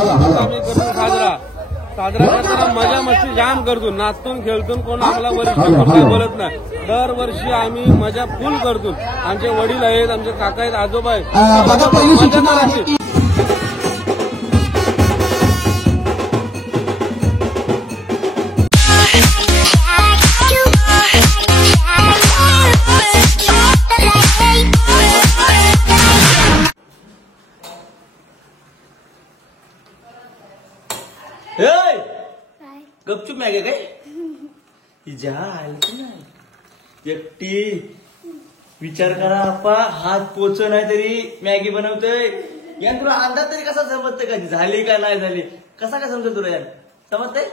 आम्ही करतो साजरा करताना मजा मस्ती जाम करतो, नाचतून खेळतून. कोण आपला वरिष्ठ काय बोलत नाही. दरवर्षी आम्ही मजा फुल करतो. आमचे वडील आहेत, आमचे काका आहेत, आजोबा आहेत. मजा करायची. गपचूप मॅगी काय एकटी विचार करा आपा, हात पोच नाही तरी मॅगी बनवतोय. यान तुला अंदाज तरी कसा समजतंय का झाली का नाही झाली? कसा काय समजत तुला यार? समजतंय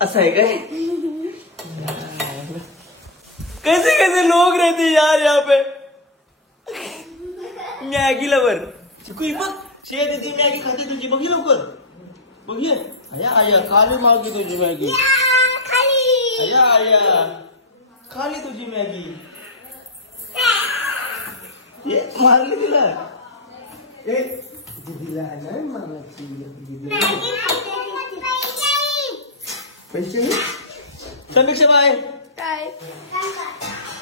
असं आहे काय? कैसे कैसे लोग रहते यार यहाँ पे. मॅगी लवर बघ, शेत येते मॅगी खाते तुझी. बघी लवकर बघिए. आया आया खाली मागली तुझी मॅगी. आया आया खाली तुझी मॅगी. मारली तिला. दीदीला नाही मामाची पैसे समीक्षा बाय काय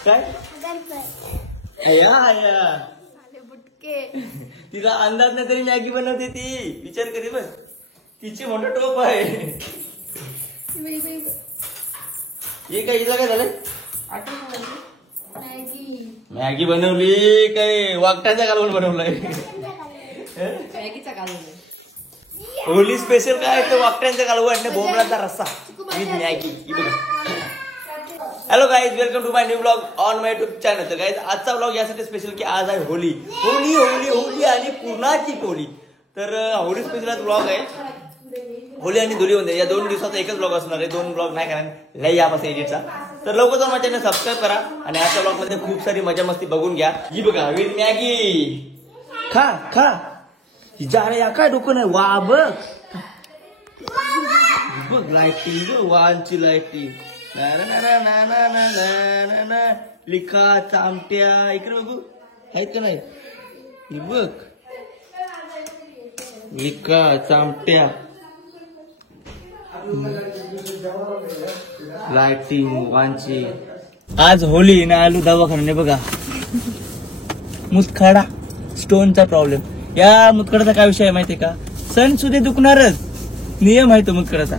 काय आया आया तिला अंदाज नाही तरी मॅगी बनवते ती. विचार करी बस, तिची मोठं टोप आहे. हे काय हिला काय झालंय? मॅगी बनवली काय? वाकटाचा कालवण बनवलाय. होली स्पेशल काय तर वाकट्यांचा कालवण आणि भोपळ्याचा रस्सा with Maggi. Hello guys, welcome to my new blog on my YouTube channel. तर गाईज आजचा ब्लॉग यासाठी स्पेशल की आज आहे होली. होली होली होली आणि पूर्णाची होली. तर होली स्पेशल आज ब्लॉग आहे. होली आणि धुलीवंदन या 2 दिवसाचा एकच ब्लॉग असणार आहे. 2 ब्लॉग नाही करणार लई यापासून एडिटचा. तर लवकर जाऊन माझ्या चॅनल सबस्क्राईब करा आणि आजच्या ब्लॉग मध्ये खूप सारी मजा मस्ती बघून घ्या. ही बघा विथ मॅगी. खा खा अरे या काय डोकं नाही. वा बघ बघ लाईटिंग, वानची लाईटिंग. लिखा चामट्या इकडे बघू आहेत का नाही. बघ लिखा चामट्या लाईटिंग वांची. आज होली ना आलू दवाखान्याने बघा. मुतखडा स्टोनचा प्रॉब्लेम. या मुतखड्याचा काय विषय आहे माहितीये का? सण सुद्धा दुखणारच. नियम आहे तो मुतखड्याचा.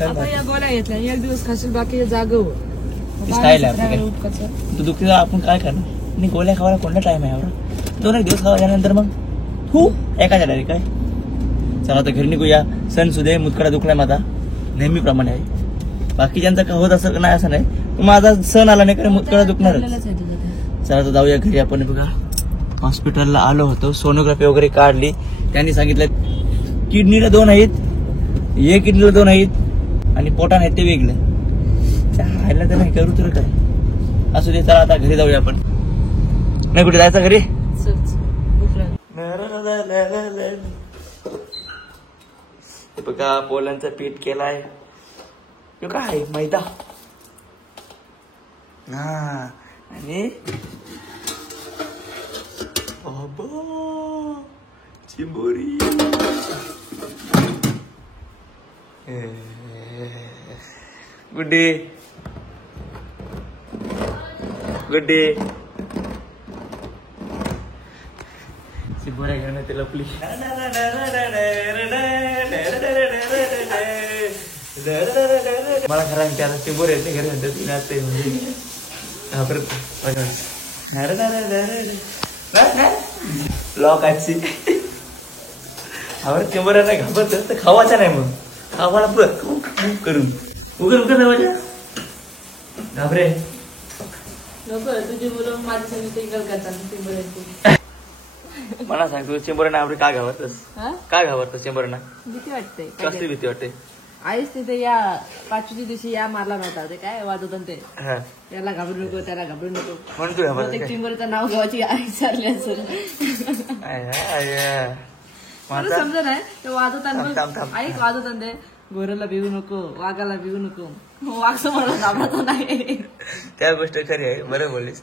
या गोळ्या घेतल्या, एक दिवस खाशील बाकी जागव तू दुखी आपण काय करणार? आणि गोळ्या खावायला कोणता टाइम आहे एवढा? 2 दिवस खावाल्यानंतर मग तू एकाच्या डायरेक्ट काय. चला आता घरी निघूया. सण सुद्धा मुतखडा दुखलाय माझा नेहमीप्रमाणे आहे. बाकीच्यांचा का होत असं नाही असं नाही. माझा सण आला नाही कारण मुतखडा दुखणारच. चला तर जाऊया घरी आपण. बघा हॉस्पिटलला आलो होतो, सोनोग्राफी वगैरे काढली. त्यांनी सांगितलं किडनीला 2 आहेत, एक किडनीला 2 आहेत आणि पोटान आहेत ते वेगळं. खायला तर नाही करू तर काय असू दे. चला आता घरी जाऊया आपण. नाही कुठे जायचं घरी? बघा पोलांचं पीठ केलाय. काय मैदा हा आणि चिंबोरी. Good day good day. चिंबोऱ्या घेऊन ते लपली. मला खरं त्याला चिंबोर येते घरी म्हणते ती नाचते म्हणजे लॉक आजची आवड चिंबोऱ्या नाही घाबरत तर खावायचा नाही. मग खावाला पुढं करून उघड उघड माझ्या घाबरे तुझी मुलं माझ्या करतात. मला सांग तू चिंबोऱ्यांना आवडे काय घाबरतस? काय घाबरतस चिंबोऱ्यांना? भीती वाटते. कसली भीती वाटते? आईच तिथे या 5वीच्या दिवशी या मारला नव्हता. ते काय वाजवत ते याला घाबरू नको त्याला घाबरू नको म्हणून तू घाबरत. चिंबोरीचं नाव गावाची आई चालली असेल. समजा नाही ते वाजवताना आई वाजवताना ते गोरेला भिवू नको, वाघाला भिवू नको. वाघ समोर घाबरतो नाही. त्या गोष्ट खरी आहे. बरं बोललीस.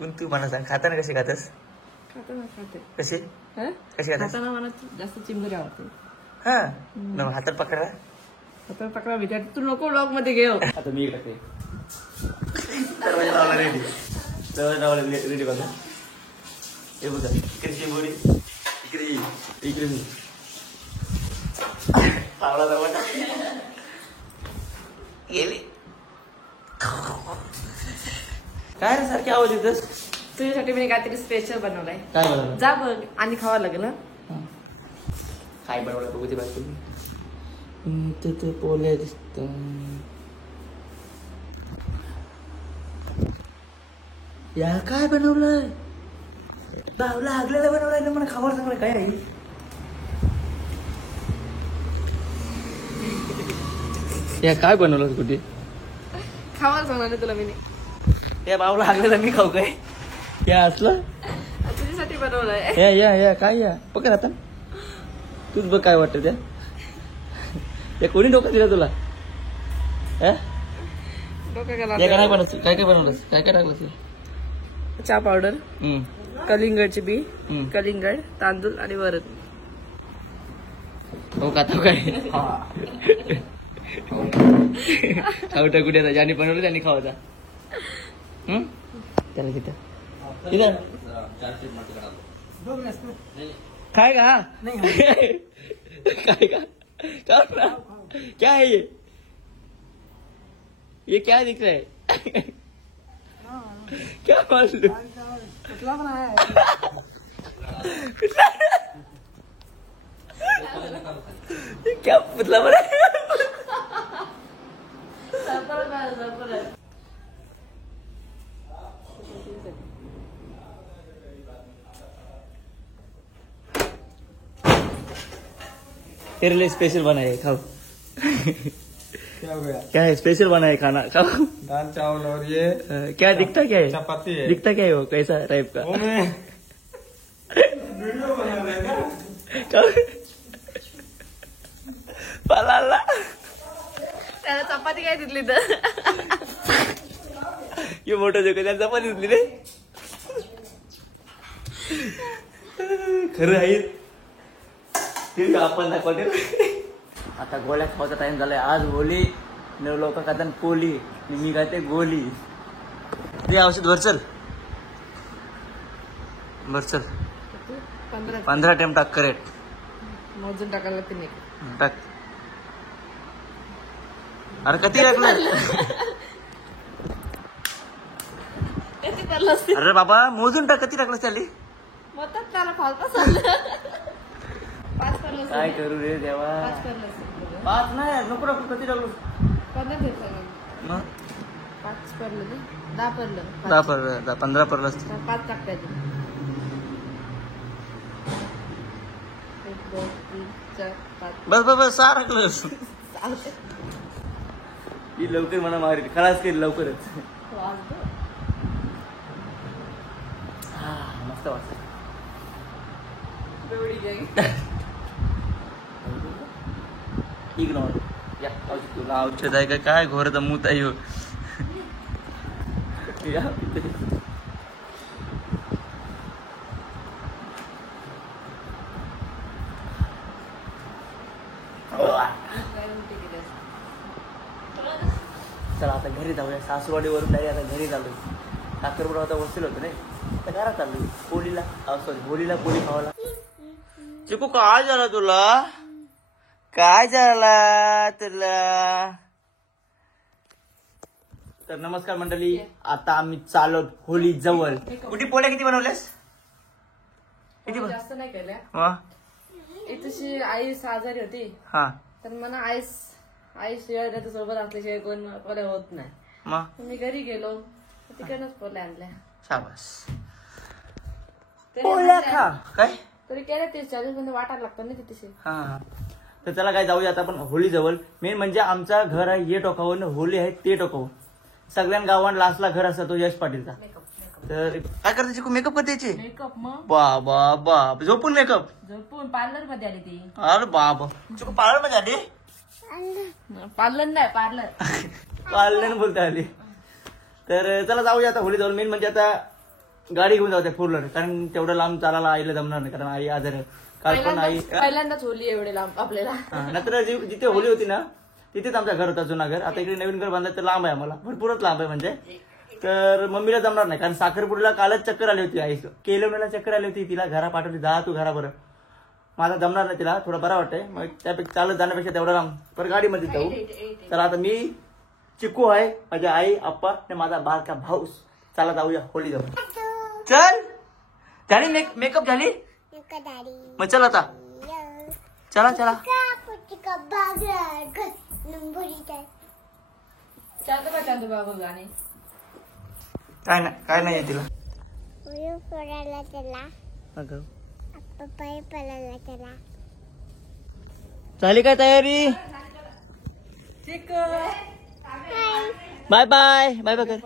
पण तू मला सांग खाताना कशी खातेस? खाते कशी? हं? कशी खातात खाताना मला जास्त चिंबोरी आवडते. हा हातात पकडा. आता तक्रार विचार तू नको ब्लॉग मध्ये घेऊ. आता मी टाकते दरवाजा लावला रेडी. दरवाजा लावला रेडी बघा. हे बघा इकडे चिंबोरी इकडे मी लावला दरवाजा गेली. काय रे सारखी आवाज येतस. तुझ्यासाठी मी काहीतरी स्पेशल बनवलंय. काय बनवलं. जा बघ आणि खावा लागेल. काय बनवलं बघू ते बाकी तिथे पोले दिसत. या काय बनवलंय. बावला हागलेला बनवलाय ना. मला खावर चांगलं काय आहे. या काय बनवलं कुठे. खावा सांगणार तुला मी. या बावला हागलेला मी खाऊ काय. या असलं तुझ्यासाठी बनवलंय. या या या काय या पकड आता. तूच बघ काय वाटतं त्या कोणी डोकं दिलं तुला. डोकं काय काय बनवलं. काय काय बनवलं. काय काय टाकलं तुला. चहा पावडर, कलिंगडची बी, कलिंगड, तांदूळ आणि वरण. हो का तो काय आवटा कुठे ज्याने बनवलं त्यांनी खावायचा. त्याला तिथं काय का काय का क्या है ये क्या दिख रहा है. क्या मालूम क्या पुतला बना. तेरे लिए स्पेशल बना है खाओ. क्या हो गया. क्या है स्पेशल बना है खाना खाओ. दाल चावल और ये क्या दिखता क्या है. चपाती है. दिखता क्या है वो कैसा टाइप का. वो मैं वीडियो बना रहे का. पाला त्याला चपाती काय दिली तर. ये मोठं जोक त्यांचा पण दिसली रे. खरं आहे ते आपण दाखवते. आता गोळ्या खावायचा टाइम झालाय. आज होली लोक खातात पोली मी खाते गोली. ते औषध भरचल 15 टाइम टाक करेक्ट. मोजून टाकायला लागते नाही. टाक. अरे किती टाकलं. किती पडलं असते. अरे बाबा मोजून टाक. किती टाकलं त्याला. मग त्याला फालका चाललं. 5 पडलं काय करू रे देवा. 5 पडलं असते. 5 नाही नको टाकू. किती टाकलं 15 घेतलं. मग 5 पडलं ना. 10 पडलं. 10 पडलं 15 पडलं असतं. 5 टाकतायचे. 1 2 3 4 5. बस बस बस 6 टाकलंस. चालते. ही लवकर मला मारेल. खलास केली लवकरच. मस्त वाटत. इग्नोर या तुला औषध आहे का काय घोर मूत आहे. चला आता घरी जाऊया. सासूवाडीवरून नाही आता घरी चालू. साखरपुडा आता बसलेलो होतो नाही. आता घरात चालू पोलीला सॉरी होलीला पोली खावाला. चिकू काय झालं तुला. काय झाला तुला. तर नमस्कार मंडळी. आता आम्ही चालत होली जवळ. कुठे पोळ्या किती बनवल्यास. किती जास्त नाही केल्या. वा तशी आई आजारी होती. हा तर मला आई शिवाय त्याच्या सोबत असल्याशिवाय कोण पोळ्या होत नाही. मग मी घरी गेलो तिकडनंच पोळ्या आणल्या. शाबास. तरी पोळ्या आणल्या. खा काय तरी केल्या ते 40 मध्ये वाटायला लागतं ना तिथे. हा तर चला काय जाऊया आता आपण होली जवळ. मेन म्हणजे आमचा घर आहे हे टोकावर होली आहे ते टोकावर. सगळ्या गावात लास्टला घर असतं तो यश पाटीलचा. तर काय करते चिकू. मेकअप करते. मेकअप मग बाबा बाप झोपून मेकअप. झोपून पार्लर मध्ये आली ती. अरे बाबा चिकू पार्लर मध्ये आली. पार्लर नाही पार्लर पार्लर बोलता आली. तर चला जाऊया आता होली जवळ. मेन म्हणजे आता गाडी घेऊन जाऊ फोर व्हीलर, कारण तेवढं लांब चालायला आईला जमणार नाही, कारण आई आजार काल पण आई पहिल्यांदाच होली एवढे लांब आपल्याला. नंतर जिथे होली होती ना तिथेच आमचं घर होता जुना घर. आता इकडे नवीन घर बांधलं तर लांब आहे, आम्हाला भरपूरच लांब आहे म्हणजे. तर मम्मीला जमणार नाही, कारण साखरपुडीला कालच चक्कर आली होती, आई केलवण्याला चक्कर आली होती, तिला घरा पाठवली, जा तू घरा बरं. मला जमणार नाही, तिला थोडं बरं वाटतंय, मग त्यापेक्षा चालत जाण्यापेक्षा तेवढं लांब पर गाडीमध्ये जाऊ. तर आता मी चिकू आहे, माझी आई आप्पा आणि माझा बारका भाऊ, चला जाऊया होली जाऊ. चल झाली मेकअप झाली मग चल आता चला चला. चालतो बाबा गाणे काय नाही तिला. झाली काय तयारी. बाय बाय बाय बाय कर.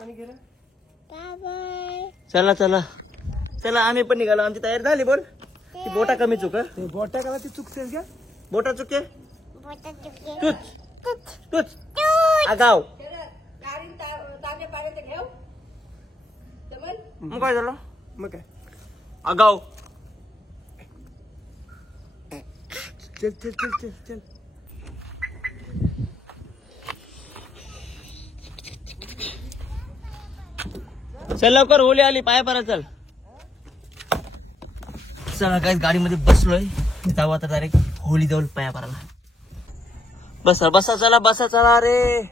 चला चला चला आम्ही पण निघालो, आमची तयारी झाली. बोल ती बोटा कमी चुक. बोटा करा ती चुकतेस का. बोटा चुके तूच तूच आगाव. मग काय झालं मग काय. आगाव. चल चल चल चल चल. चल लवकर होली आली, पाया परा चल. चला काय गाडीमध्ये बसलोय, जाऊ आता डायरेक्ट होली जाऊ पाया पराला. बसा बसा चला बसा चला. अरे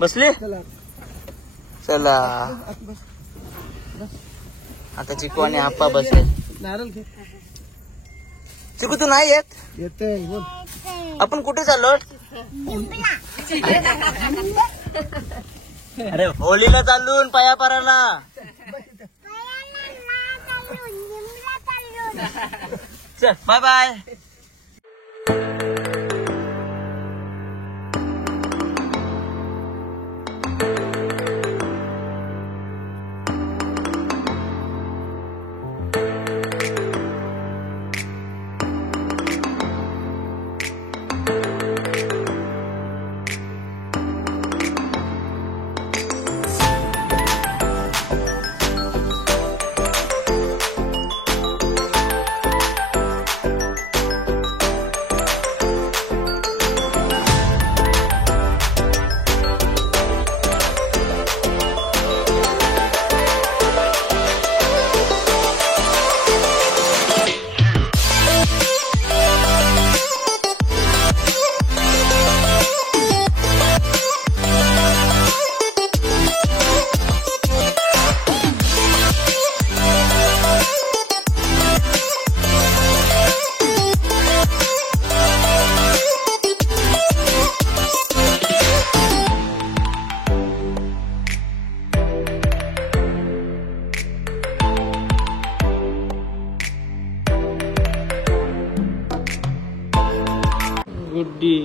बसले चला. आता चिकू आणि आप्पा बसले. नारळ घे. चिकू तू नाही येत. येतंय बोल. आपण कुठे चाललो. अरे होलीला चालून पाया पराला. चल बाय बाय. गुड्डी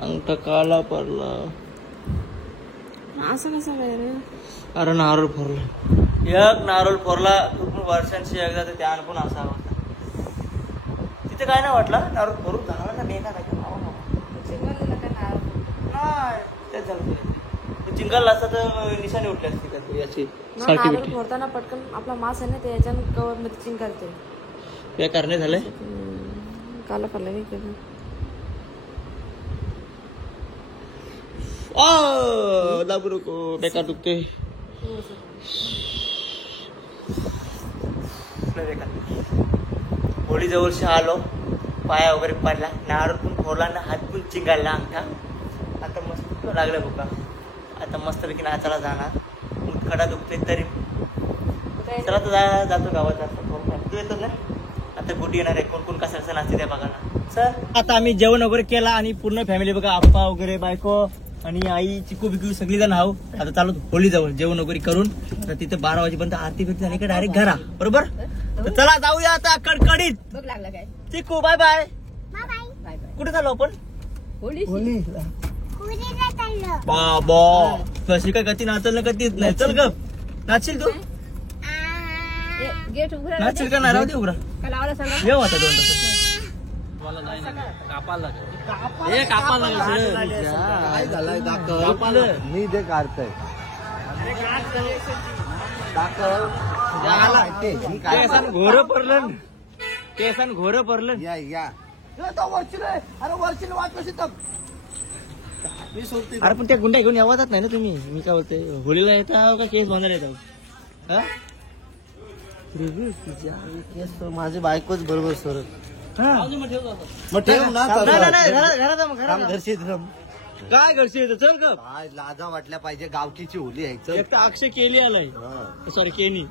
अंगठा काला पडला. असं कसं काय रे. अरे नारळ फोरला, एक नारळ फोरला पूर्ण वर्षांशी एकदा, तर त्यानं पण असा होता. तिथे काय नाही वाटला नारळ फोरून झाला ना मेघा नाही तेच झालं. चिंगाला असता तर निशाणी उठली असती का याची सर्टिफिकेट. फोडताना पटकन आपला मास आहे ना, ते याच्यानं कवर मध्ये चिंग करते. काय करणे झालंय. काला पडला काय दाबू नको, बेकार दुखते. होळी जवळशी आलो, पाया वगैरे पडला, नारळ पण फोडला ना, हात पण चिंगायला अंगठा. आता मस्त लागलं बघा. आता मस्तपैकी नाचायला जाणार. मुतखडा दुखते तरी चला तर जातो गावात. तू येतो ना आता. गुडी येणार आहे, कोण कोण कसं कसं नाचते त्या बघायला. सर आता आम्ही जेवण वगैरे केला आणि पूर्ण फॅमिली बघा, आप्पा वगैरे, बायको आणि आई, चिकू बिकू सगळी जण आहो. आता चालू होली जवळ जेवण वगैरे करून. तर तिथे 12 वाजेपर्यंत आरती बिरती झाली का डायरेक्ट घरा. बरोबर. तर चला जाऊया आता कडकडीत. बघ लागला काय. चिकू बाय बाय. Bye bye. कुठे चाललो आपण. होली बाबा कशी काय गती नाचल ना कधीच नाही. चल ग नाचशील तू. गेट उघडा नाचशील का नाही. राहू दे उघडा. लावला सगळं. येऊ आता 2 तास. कापायला काय झालंय दाखव. कापायला मी ते काढतोय. केसान घोर पडलं केसान घोर पडलं या या अरे वरची वाट कशी तर मी सोडते अरे पण त्या गुंडा घेऊन यावाजात नाही ना तुम्ही मी काय बोलते होळीला येता का केस बांधायला येतात हा? माझी बायकोच बरोबर सर हा. मग ठेव ना नाही, नाही, घरात- घरात जा मग, घरात जा. घरची काय घरची येतं चल का काय लाजा वाटल्या पाहिजे गावकीची होली आहे चल. एक तर अक्षय केली आलाय हा. सॉरी केनी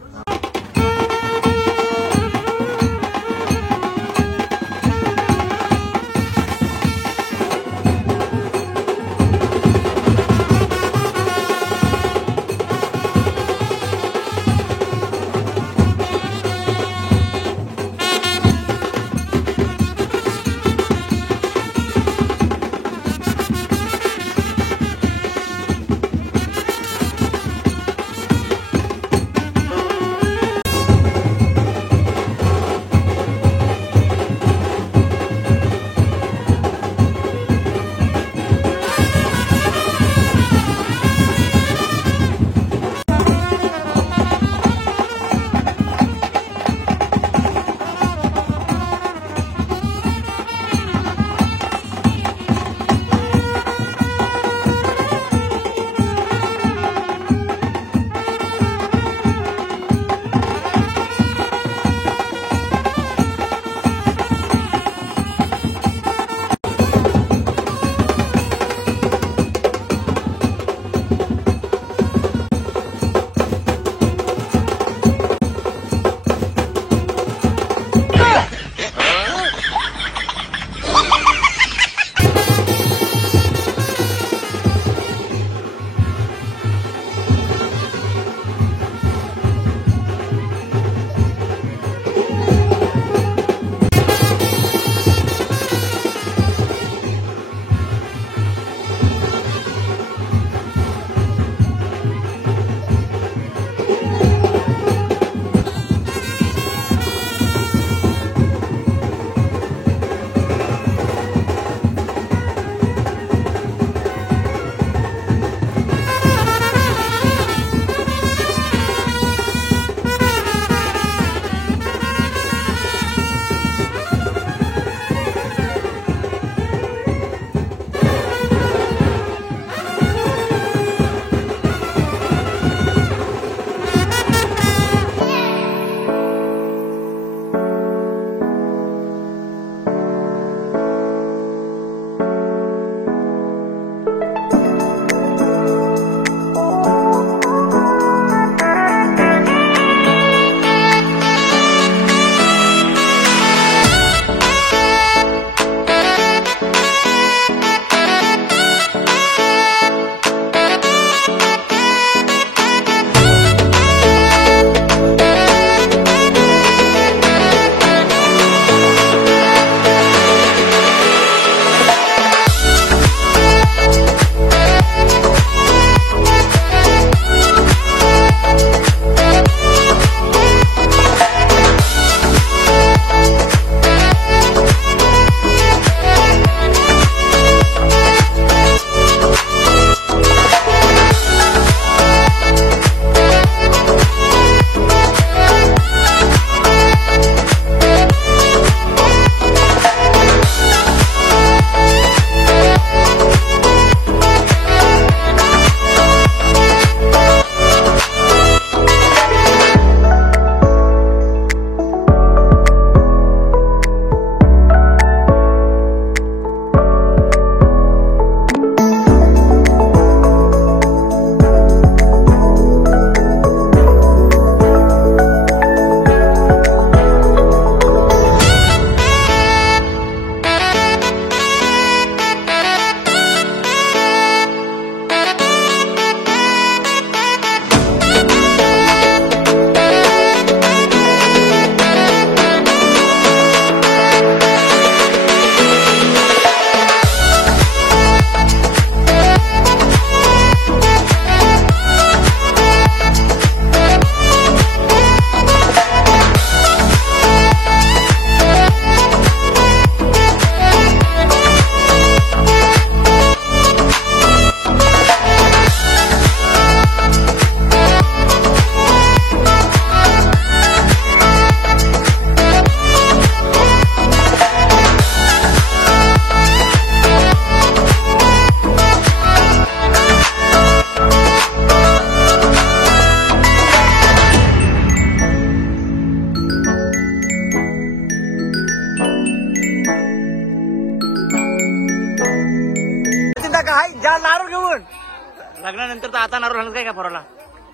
लग्नानंतर तर आता नारू लागणार काय का पोराला?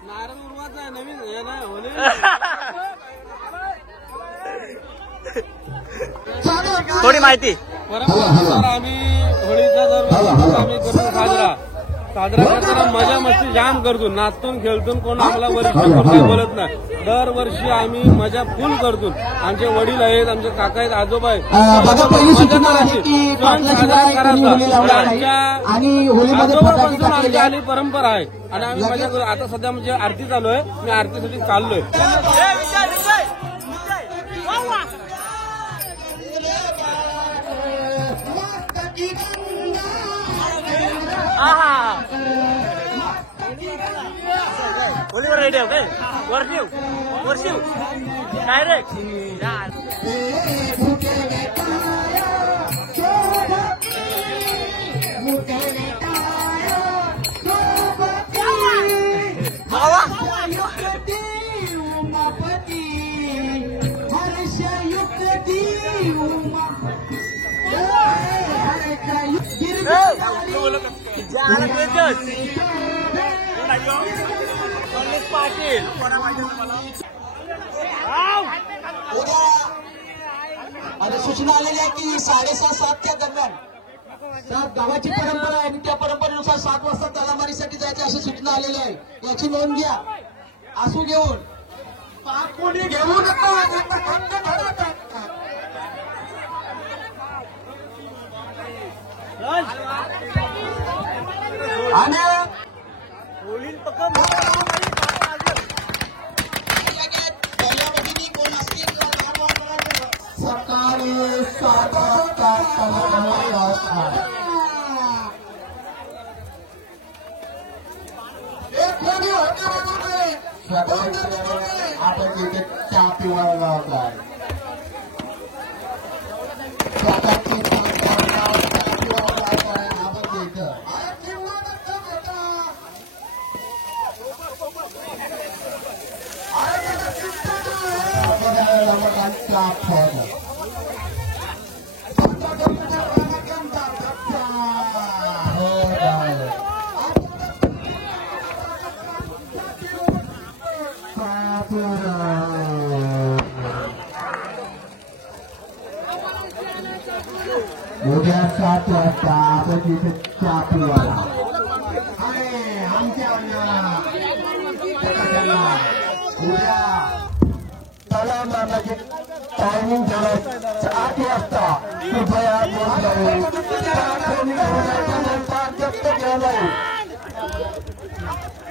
नारळ उरवायचा आहे नवीन हे नाही होणे. थोडी माहिती. परंपरेनुसार आम्ही होळीचा दरवर्षी आम्ही करून साजरा करताना मजा मस्ती जाम करतो, नाचतून खेळतून कोण आपला वरिष्ठ कोण बोलत नाही. दरवर्षी आम्ही मजा फुल करतो. आमचे वडील आहेत, आमचे काका आहेत, आजोबा आहेत. बघा पहिली सूचना आहे की पाटल्याशिवाय कोणी होळी लावणार नाही आणि होळीमध्ये फटाके टाकलेले आली परंपरा आहे आणि आम्ही मजा करू. आता सध्या म्हणजे आरती चालू आहे, मी आरतीसाठी चाललोय. होलीवर रेडी आहे वर्षीव डायरेक्ट पाटील आता सूचना आलेली आहे की 6:30-7च्या दरम्यान गावाची परंपरा आहे आणि त्या परंपरेनुसार 7 वाजता तलामारीसाठी जायची अशी सूचना आलेली आहे. याची नोंद घ्या. आसू घेऊन कोणी घेऊ नका. आणि सकाळी 7 वाजता आपण तिथे चहा पिवायला होता. उद्या 7 वाजता आपण तिथे चहा पिवायला आणि आमच्या उद्या तलामाची टायमिंग झालं 8 वाजता. कृपया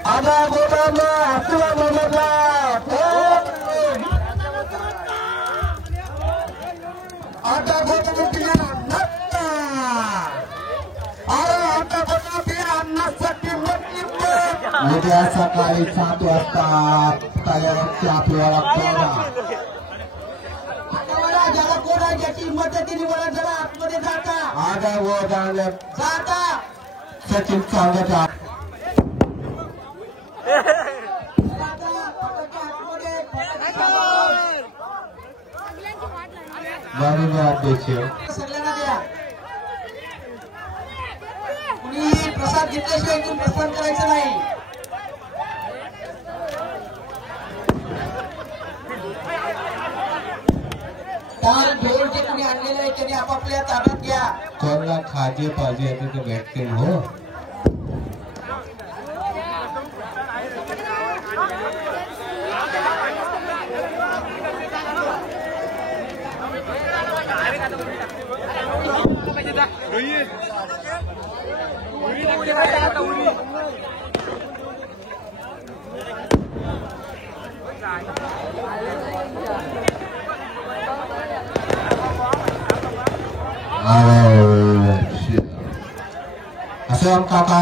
आता गोदामा असला म्हणला आता उद्या सकाळी 7 वाजता तयार चहा पिवायला ज्याला कोणा ज्याची मदतीने मला जरा आतमध्ये जाता आगा व जाता सचिन सांगत सगळ्यांना द्या. कुणी प्रसाद घेतल्याशिवाय इथून प्रस्थान करायचं नाही. तर ढोल जे कुणी आणलेलं आहे त्यांनी आपापल्या ताब्यात घ्या. कोणाला खाजे पाहिजे ते भेटतील हो. असं काका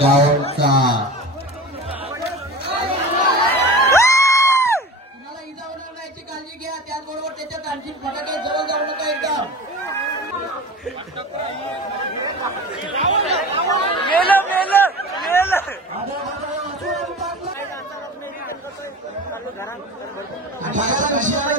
गावांचा तुम्हाला इजा होणार नाही याची काळजी घ्या. त्याचबरोबर त्याच्यात आणखी फटाके जवळ जाऊ नका. एकदम मेलं ठाण्याला विषय